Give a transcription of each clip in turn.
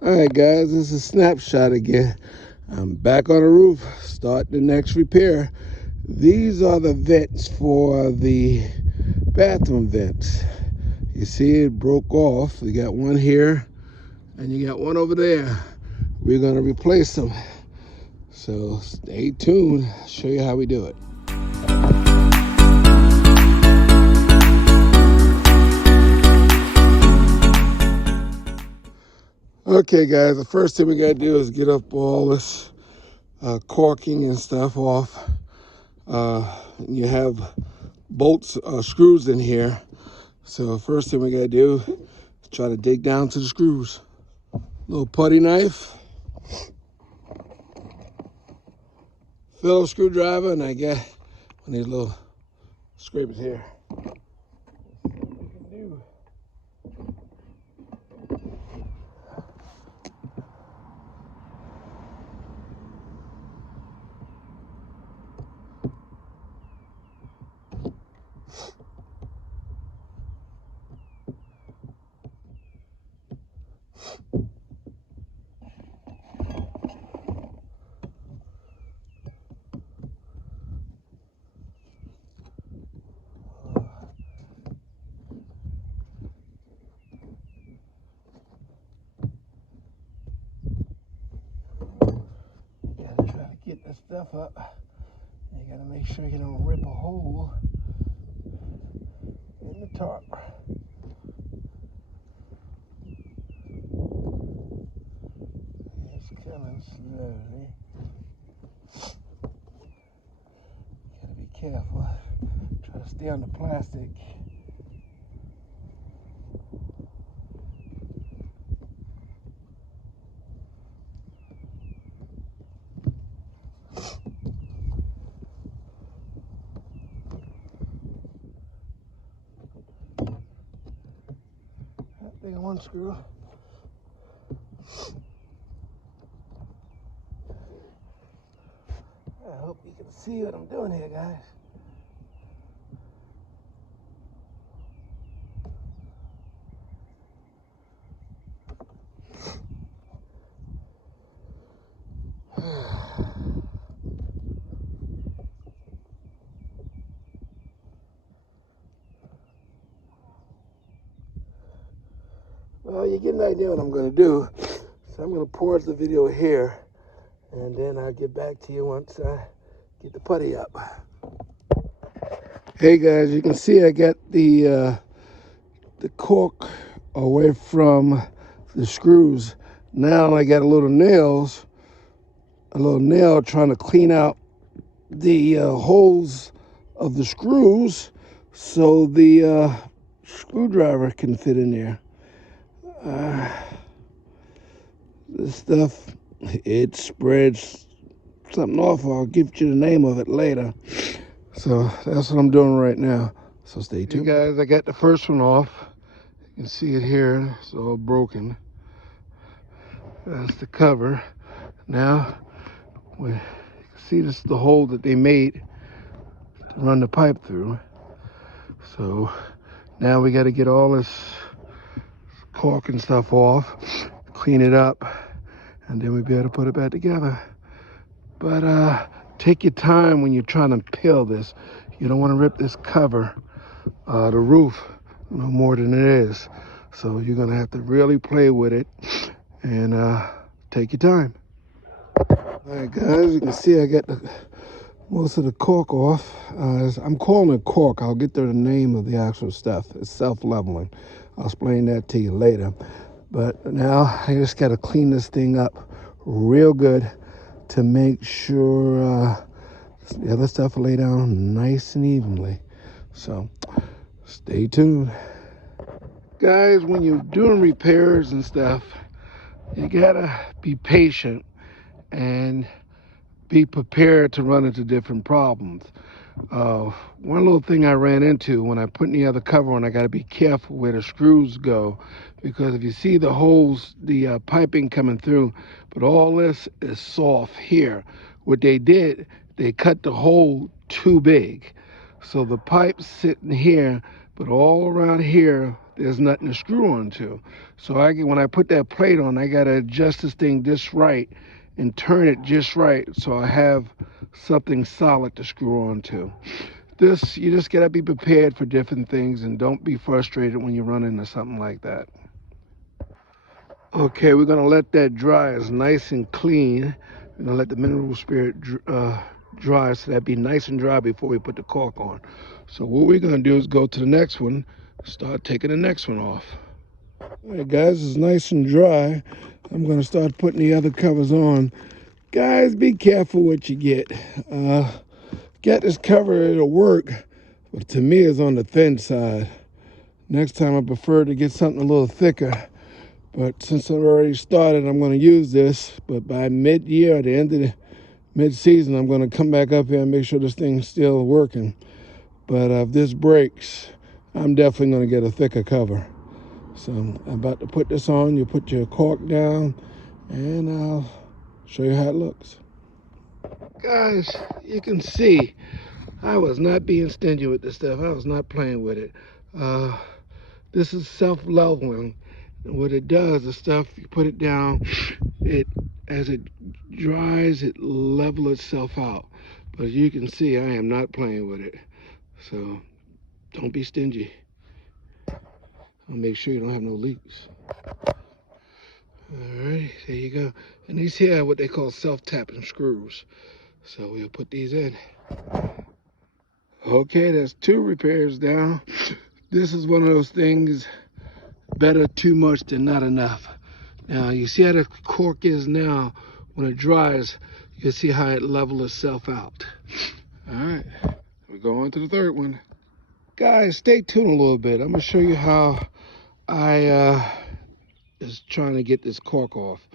All right, guys, this is a snapshot again. I'm back on the roof, start the next repair. These are the vents for the bathroom vents. You see it broke off. You got one here and you got one over there. We're gonna replace them. So stay tuned, I'll show you how we do it. Okay, guys, the first thing we gotta do is get up all this caulking and stuff off. You have bolts, screws in here. So first thing we gotta do is try to dig down to the screws. Little putty knife, Phillips screwdriver, and I got one of these little scrapers here. Let's see what we can do. Gotta try to get this stuff up. You gotta make sure you don't rip a hole in the tarp. It's coming slowly. Gotta be careful. Try to stay on the plastic. They got one screw. I hope you can see what I'm doing here, guys. Well, you get an idea what I'm going to do. So I'm going to pause the video here, and then I'll get back to you once I get the putty up. Hey guys, you can see I got the cork away from the screws. Now I got a little nail trying to clean out the holes of the screws so the screwdriver can fit in there. This stuff, it spreads something awful. I'll give you the name of it later. So that's what I'm doing right now. So stay tuned. Hey guys, I got the first one off. You can see it here. It's all broken. That's the cover. Now, you can see this is the hole that they made to run the pipe through. So now we got to get all this caulk and stuff off, clean it up, and then we'll be able to put it back together. But take your time when you're trying to peel this. You don't want to rip this cover, the roof, no more than it is. So you're gonna have to really play with it and take your time. All right, guys, you can see I got most of the caulk off. I'm calling it caulk. I'll get to the name of the actual stuff. It's self-leveling. I'll explain that to you later. But now I just got to clean this thing up real good to make sure the other stuff will lay down nice and evenly. So stay tuned. Guys, when you're doing repairs and stuff, you gotta be patient and be prepared to run into different problems. One little thing I ran into when I put the other cover on, I got to be careful where the screws go, because if you see the holes, the piping coming through, but all this is soft here. What they did, they cut the hole too big. So the pipe's sitting here, but all around here, there's nothing to screw onto. So when I put that plate on, I gotta adjust this thing just right and turn it just right so I have something solid to screw onto. You just gotta be prepared for different things and don't be frustrated when you run into something like that. Okay, we're gonna let that dry. It's nice and clean. We're gonna let the mineral spirit dry so that be nice and dry before we put the cork on. So what we're gonna do is go to the next one, start taking the next one off. All right, guys, it's nice and dry. I'm gonna start putting the other covers on. Guys, be careful what you get. Get this cover, it'll work, but to me it's on the thin side. Next time I prefer to get something a little thicker. But since I've already started, I'm going to use this. But by mid-year, at the end of the mid-season, I'm going to come back up here and make sure this thing's still working. But if this breaks, I'm definitely going to get a thicker cover. So I'm about to put this on. You put your cork down, and I'll show you how it looks. Guys, you can see I was not being stingy with this stuff. I was not playing with it. This is self-leveling. And what it does, the stuff, you put it down, as it dries, it levels itself out. But as you can see, I am not playing with it. So don't be stingy. I'll make sure you don't have no leaks. All right, there you go. And these here are what they call self-tapping screws. So we'll put these in. Okay, there's 2 repairs down. This is one of those things, better too much than not enough. Now, you see how the cork is now. When it dries, you can see how it levels itself out. All right, we go on to the third one. Guys, stay tuned a little bit. I'm gonna show you how I is trying to get this cork off.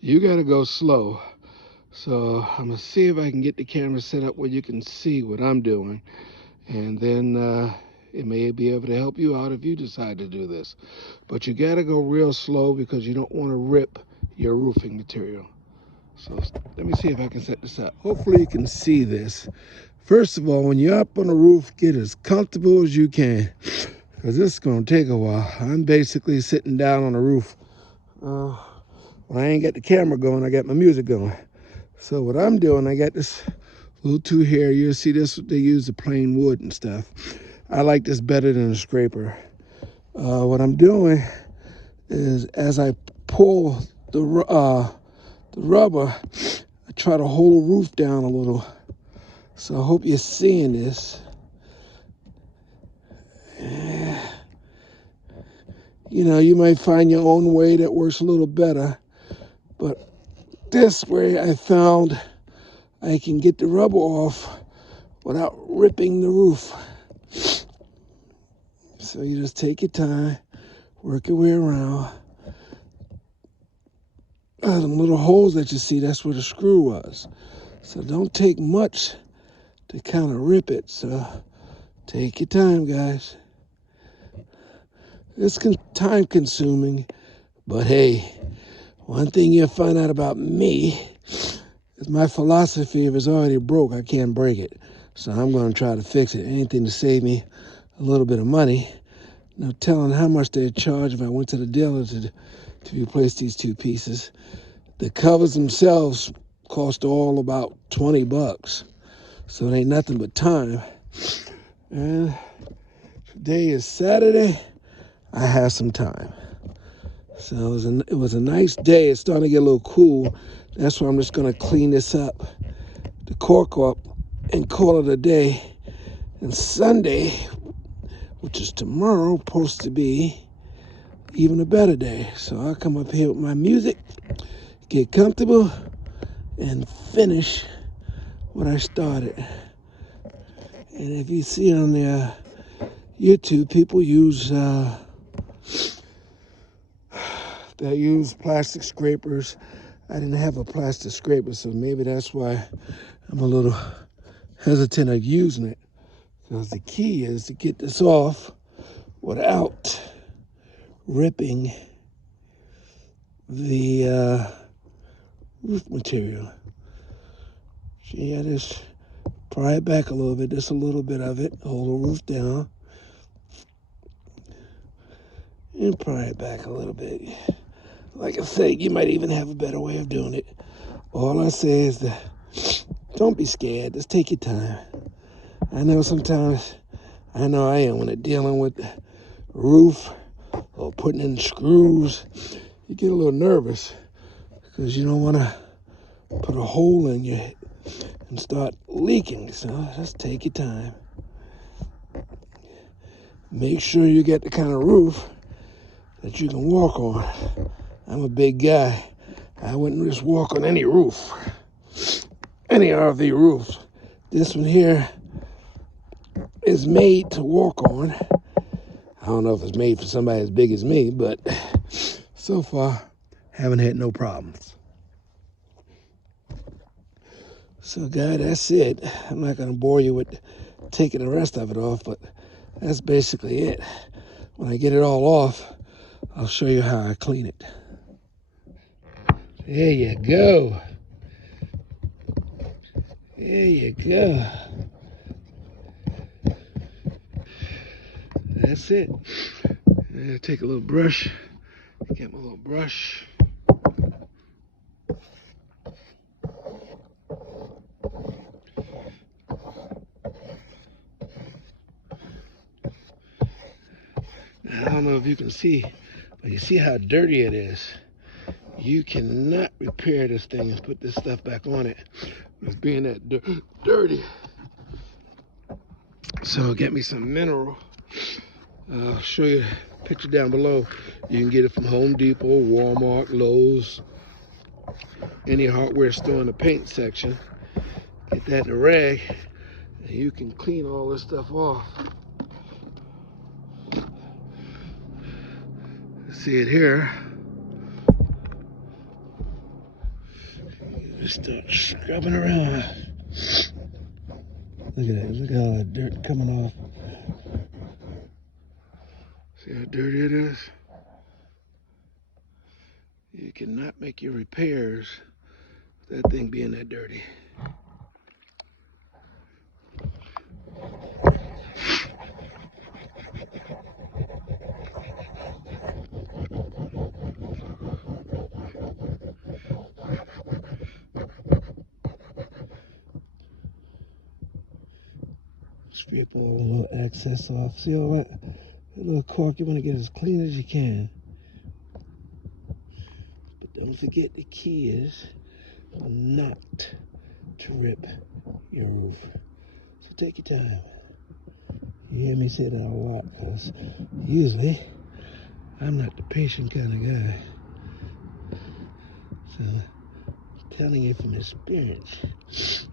You gotta go slow. So I'm gonna see if I can get the camera set up where you can see what I'm doing. And then it may be able to help you out if you decide to do this. But you gotta go real slow because you don't want to rip your roofing material. So let me see if I can set this up. Hopefully you can see this. First of all, when you're up on the roof, get as comfortable as you can, because this is gonna take a while. I'm basically sitting down on the roof. When I ain't got the camera going, I got my music going. So what I'm doing, I got this little tool here. You'll see this, they use the plain wood and stuff. I like this better than a scraper. What I'm doing is as I pull the rubber, I try to hold the roof down a little. So I hope you're seeing this. You know, you might find your own way that works a little better, but this way I found I can get the rubber off without ripping the roof. So you just take your time, work your way around. Them little holes that you see, that's where the screw was. So don't take much to kind of rip it. So take your time, guys. It's time consuming, but hey, one thing you'll find out about me is my philosophy: if it's already broke, I can't break it. So I'm going to try to fix it. Anything to save me a little bit of money. No telling how much they'd charge if I went to the dealer to replace these 2 pieces. The covers themselves cost all about $20. So it ain't nothing but time. And today is Saturday. I have some time. So it was a nice day. It's starting to get a little cool. That's why I'm just going to clean this up, the cork up, and call it a day. And Sunday, which is tomorrow, supposed to be even a better day. So I'll come up here with my music, get comfortable, and finish what I started. And if you see on their YouTube, people use they use plastic scrapers. I didn't have a plastic scraper, so maybe that's why I'm a little hesitant of using it. Because the key is to get this off without ripping the roof material. See, I just pry it back a little bit, just a little bit of it, hold the roof down. and pry it back a little bit. Like I said, you might even have a better way of doing it. All I say is that don't be scared. Just take your time. I know sometimes, I know I am when I'm dealing with the roof or putting in screws, you get a little nervous because you don't want to put a hole in your head and start leaking. So just take your time. Make sure you get the kind of roof that you can walk on. I'm a big guy. I wouldn't just walk on any roof, any RV roof. This one here is made to walk on. I don't know if it's made for somebody as big as me, but so far, haven't had no problems. So, guys, that's it. I'm not going to bore you with taking the rest of it off, but that's basically it. When I get it all off, I'll show you how I clean it. There you go. There you go. That's it. I'll take a little brush. Get my little brush. Now, I don't know if you can see, but you see how dirty it is. You cannot repair this thing and put this stuff back on it with being that dirty. So get me some mineral. I'll show you a picture down below. You can get it from Home Depot, Walmart, Lowe's, any hardware store in the paint section. Get that in a rag, and you can clean all this stuff off. See it here. Just start scrubbing around. Look at that. Look at all that dirt coming off. See how dirty it is? You cannot make your repairs with that thing being that dirty. Scrape all the little excess off. See all that little cork? You want to get as clean as you can. But don't forget, the key is not to rip your roof. So take your time. You hear me say that a lot because usually I'm not the patient kind of guy. So I'm telling you from experience,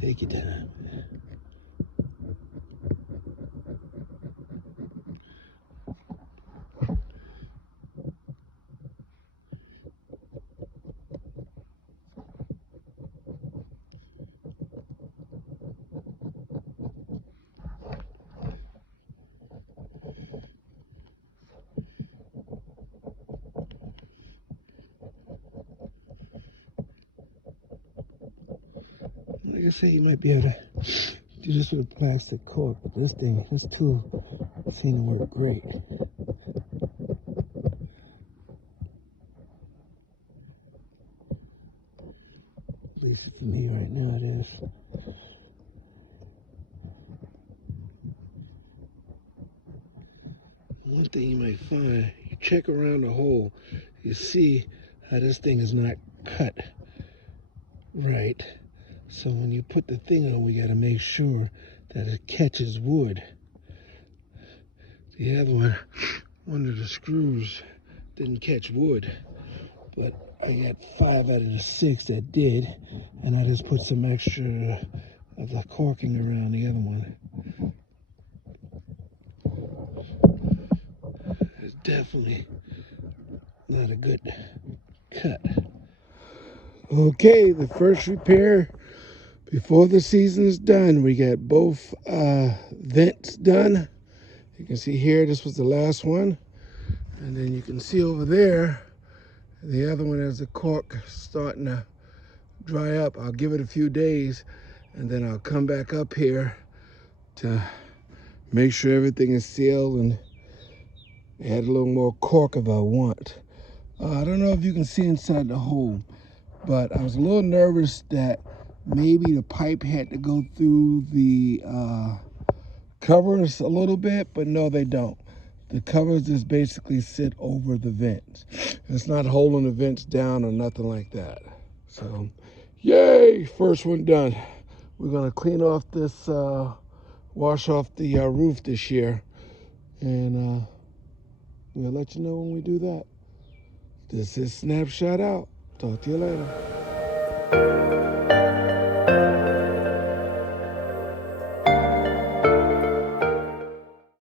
take your time. Like I say, you might be able to do this with a plastic cork, but this tool seems to work great. At least for me right now, it is. One thing you might find, you check around the hole, you see how this thing is not cut right. So when you put the thing on, we got to make sure that it catches wood. The other one of the screws didn't catch wood, but I got 5 out of the 6 that did, and I just put some extra of the caulking around the other one. It's definitely not a good cut. Okay, the first repair before the season's done. We got both vents done. You can see here, this was the last one. And then you can see over there, the other one has the cork starting to dry up. I'll give it a few days, and then I'll come back up here to make sure everything is sealed and Add a little more cork if I want. I don't know if you can see inside the hole, but I was a little nervous that maybe the pipe had to go through the covers a little bit, but no, they don't. The covers just basically sit over the vents. It's not holding the vents down or nothing like that. So, yay, first one done. We're gonna clean off this, wash off the roof this year, and we'll let you know when we do that. This is Snapshot Out. Talk to you later.